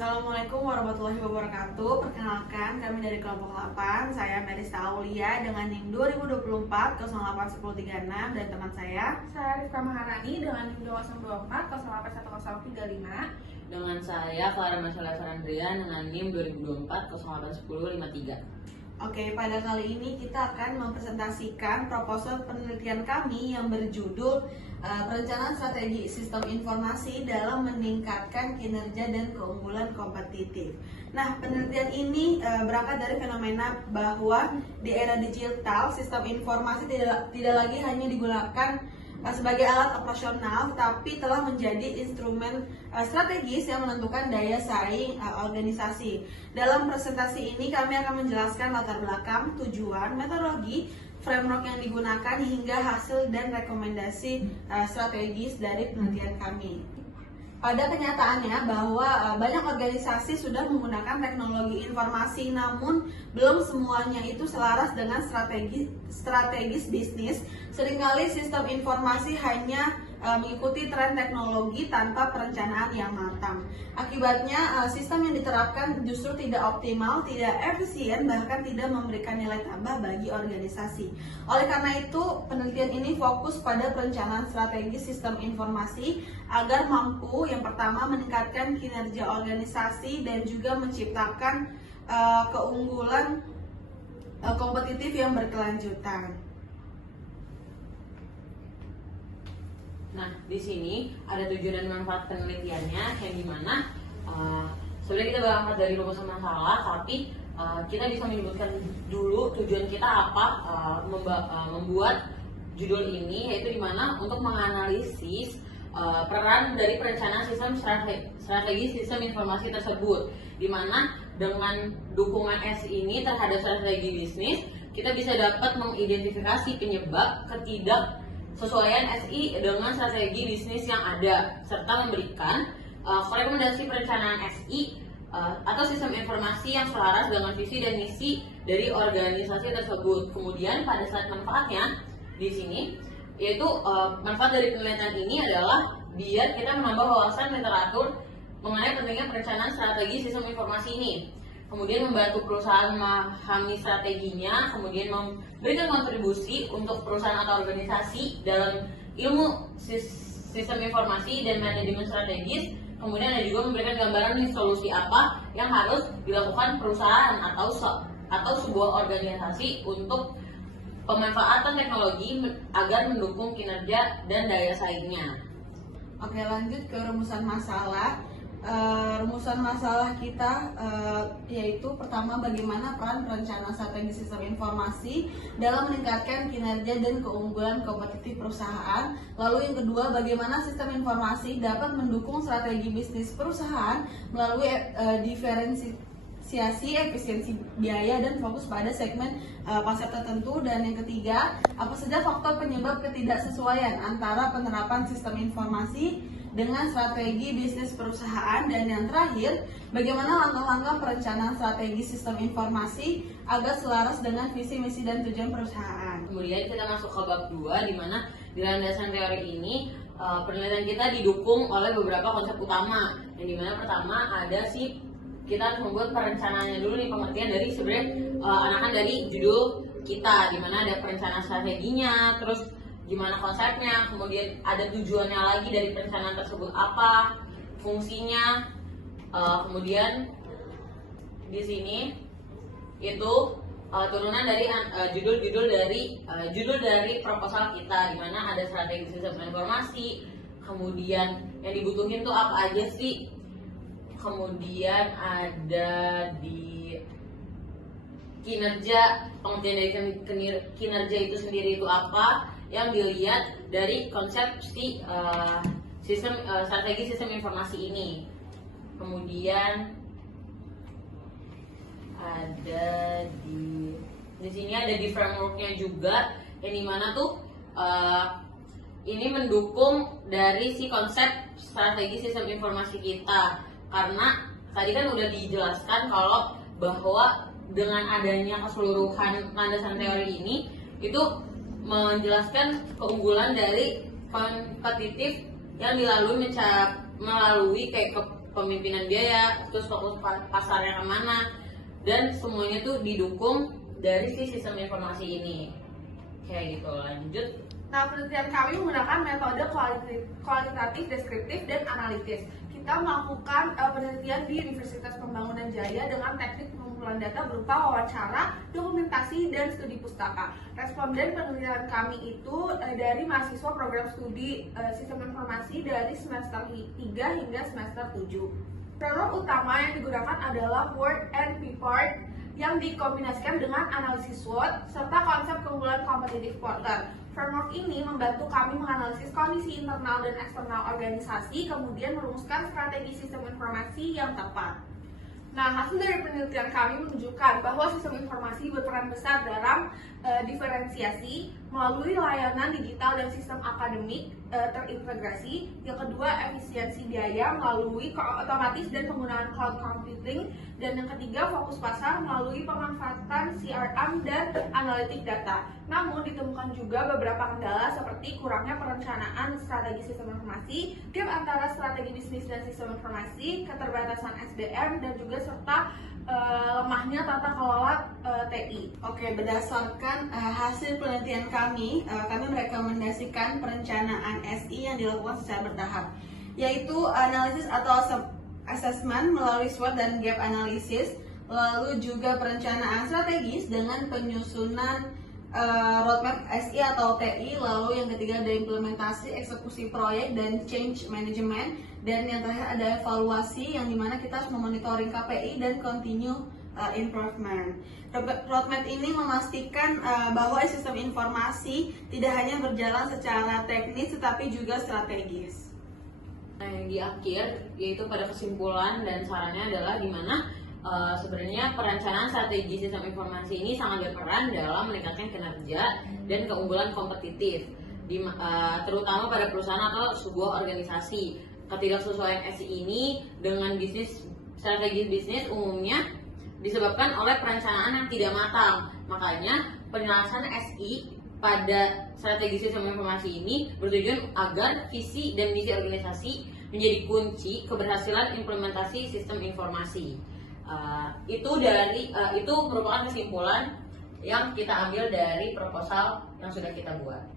Assalamualaikum warahmatullahi wabarakatuh. Perkenalkan, kami dari kelompok 8. Saya Melista Aulia dengan NIM 2024 081036 dan teman saya Rifka Maharani dengan NIM 2024 081035. Dengan saya Clara Marcella Farandria dengan NIM 2024 081053. Oke, pada kali ini kita akan mempresentasikan proposal penelitian kami yang berjudul Perencanaan Strategi Sistem Informasi dalam Meningkatkan Kinerja dan Keunggulan Kompetitif. Nah, penelitian ini berangkat dari fenomena bahwa di era digital, sistem informasi tidak lagi hanya digunakan sebagai alat operasional, tapi telah menjadi instrumen strategis yang menentukan daya saing organisasi. Dalam presentasi ini kami akan menjelaskan latar belakang, tujuan, metodologi, framework yang digunakan hingga hasil dan rekomendasi strategis dari penelitian kami. Pada kenyataannya bahwa banyak organisasi sudah menggunakan teknologi informasi, namun belum semuanya itu selaras dengan strategis bisnis. Seringkali sistem informasi hanya mengikuti tren teknologi tanpa perencanaan yang matang. Akibatnya sistem yang diterapkan justru tidak optimal, tidak efisien, bahkan tidak memberikan nilai tambah bagi organisasi. Oleh karena itu, penelitian ini fokus pada perencanaan strategi sistem informasi agar mampu yang pertama meningkatkan kinerja organisasi dan juga menciptakan keunggulan kompetitif yang berkelanjutan. Nah, di sini ada tujuan dan manfaat penelitiannya, yang dimana sebenarnya kita berangkat dari rumusan masalah, tapi kita bisa menyebutkan dulu tujuan kita apa membuat judul ini, yaitu dimana untuk menganalisis peran dari perencanaan sistem strategi sistem informasi tersebut, dimana dengan dukungan S ini terhadap strategi bisnis, kita bisa dapat mengidentifikasi penyebab ketidaksesuaian SI dengan strategi bisnis yang ada, serta memberikan rekomendasi perencanaan SI atau sistem informasi yang selaras dengan visi dan misi dari organisasi tersebut. Kemudian pada saat manfaatnya di sini, yaitu manfaat dari penelitian ini adalah biar kita menambah wawasan literatur mengenai pentingnya perencanaan strategi sistem informasi ini, kemudian membantu perusahaan memahami strateginya, kemudian memberikan kontribusi untuk perusahaan atau organisasi dalam ilmu sistem informasi dan manajemen strategis, kemudian ada juga memberikan gambaran solusi apa yang harus dilakukan perusahaan atau sebuah organisasi untuk pemanfaatan teknologi agar mendukung kinerja dan daya saingnya. Oke, lanjut ke rumusan masalah. Rumusan masalah kita yaitu pertama, bagaimana peran perencanaan strategi sistem informasi dalam meningkatkan kinerja dan keunggulan kompetitif perusahaan. Lalu yang kedua, bagaimana sistem informasi dapat mendukung strategi bisnis perusahaan melalui diferensiasi efisiensi biaya dan fokus pada segmen pasar tertentu. Dan yang ketiga, apa saja faktor penyebab ketidaksesuaian antara penerapan sistem informasi dengan strategi bisnis perusahaan. Dan yang terakhir, bagaimana langkah-langkah perencanaan strategi sistem informasi agar selaras dengan visi, misi, dan tujuan perusahaan. Kemudian kita masuk ke bab 2, di mana di landasan teori ini penelitian kita didukung oleh beberapa konsep utama, yang dimana pertama ada kita harus membuat perencanaannya dulu nih, pengertian dari sebenarnya anakan dari judul kita, dimana ada perencanaan strateginya, terus gimana konsepnya, kemudian ada tujuannya lagi dari perencanaan tersebut apa, fungsinya, kemudian di sini itu turunan dari judul dari proposal kita, dimana ada strategi sistem informasi, kemudian yang dibutuhin tuh apa aja sih, kemudian ada di kinerja, pengertian dari kinerja itu sendiri itu apa, yang dilihat dari konsep strategi sistem informasi ini. Kemudian ada di sini ada di frameworknya juga, yang dimana tuh ini mendukung dari konsep strategi sistem informasi kita, karena tadi kan udah dijelaskan kalau bahwa dengan adanya keseluruhan landasan teori ini itu menjelaskan keunggulan dari kompetitif yang melalui kayak pemimpinan biaya, terus fokus pasarnya kemana, dan semuanya tuh didukung dari si sistem informasi ini. Kayak gitu. Lanjut. Nah, penelitian kami menggunakan metode kualitatif, deskriptif, dan analitis. Kita melakukan penelitian di Universitas Pembangunan Jaya dengan teknik pengumpulan data berupa wawancara, dokumentasi, dan studi pustaka. Responden penelitian kami itu dari mahasiswa program studi sistem informasi dari semester 3 hingga semester 7. Framework utama yang digunakan adalah Word and P-Part yang dikombinasikan dengan analisis SWOT serta konsep keunggulan competitive quarter. Framework ini membantu kami menganalisis kondisi internal dan eksternal organisasi, kemudian merumuskan strategi sistem informasi yang tepat. Nah, hasil dari penelitian kami menunjukkan bahwa sistem informasi berperan besar dalam diferensiasi melalui layanan digital dan sistem akademik terintegrasi. Yang kedua, efisiensi biaya melalui otomatis dan penggunaan cloud computing. Dan yang ketiga, fokus pasar melalui pemanfaatan CRM dan analitik data. Namun ditemukan juga beberapa kendala seperti kurangnya perencanaan strategi sistem informasi, gap antara strategi bisnis dan sistem informasi, keterbatasan SDM, dan juga serta lemahnya tata kelola TI. Oke, berdasarkan hasil penelitian kami merekomendasikan perencanaan SI yang dilakukan secara bertahap, yaitu analisis atau assessment melalui SWOT dan gap analysis, lalu juga perencanaan strategis dengan penyusunan roadmap SI atau TI, lalu yang ketiga ada implementasi, eksekusi proyek, dan change management, dan yang terakhir ada evaluasi yang dimana kita harus memonitoring KPI dan continue improvement. Roadmap ini memastikan bahwa sistem informasi tidak hanya berjalan secara teknis tetapi juga strategis. Nah, yang di akhir yaitu pada kesimpulan dan sarannya adalah dimana sebenarnya perencanaan strategi sistem informasi ini sangat berperan dalam meningkatkan kinerja dan keunggulan kompetitif, terutama pada perusahaan atau sebuah organisasi. Ketidaksesuaian SI ini dengan strategi bisnis umumnya disebabkan oleh perencanaan yang tidak matang. Makanya penyelesaian SI pada strategi sistem informasi ini bertujuan agar visi dan misi organisasi menjadi kunci keberhasilan implementasi sistem informasi. Itu merupakan kesimpulan yang kita ambil dari proposal yang sudah kita buat.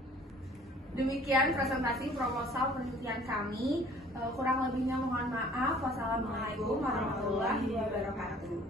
Demikian presentasi proposal penelitian kami. Kurang lebihnya mohon maaf. Wassalamualaikum warahmatullahi wabarakatuh.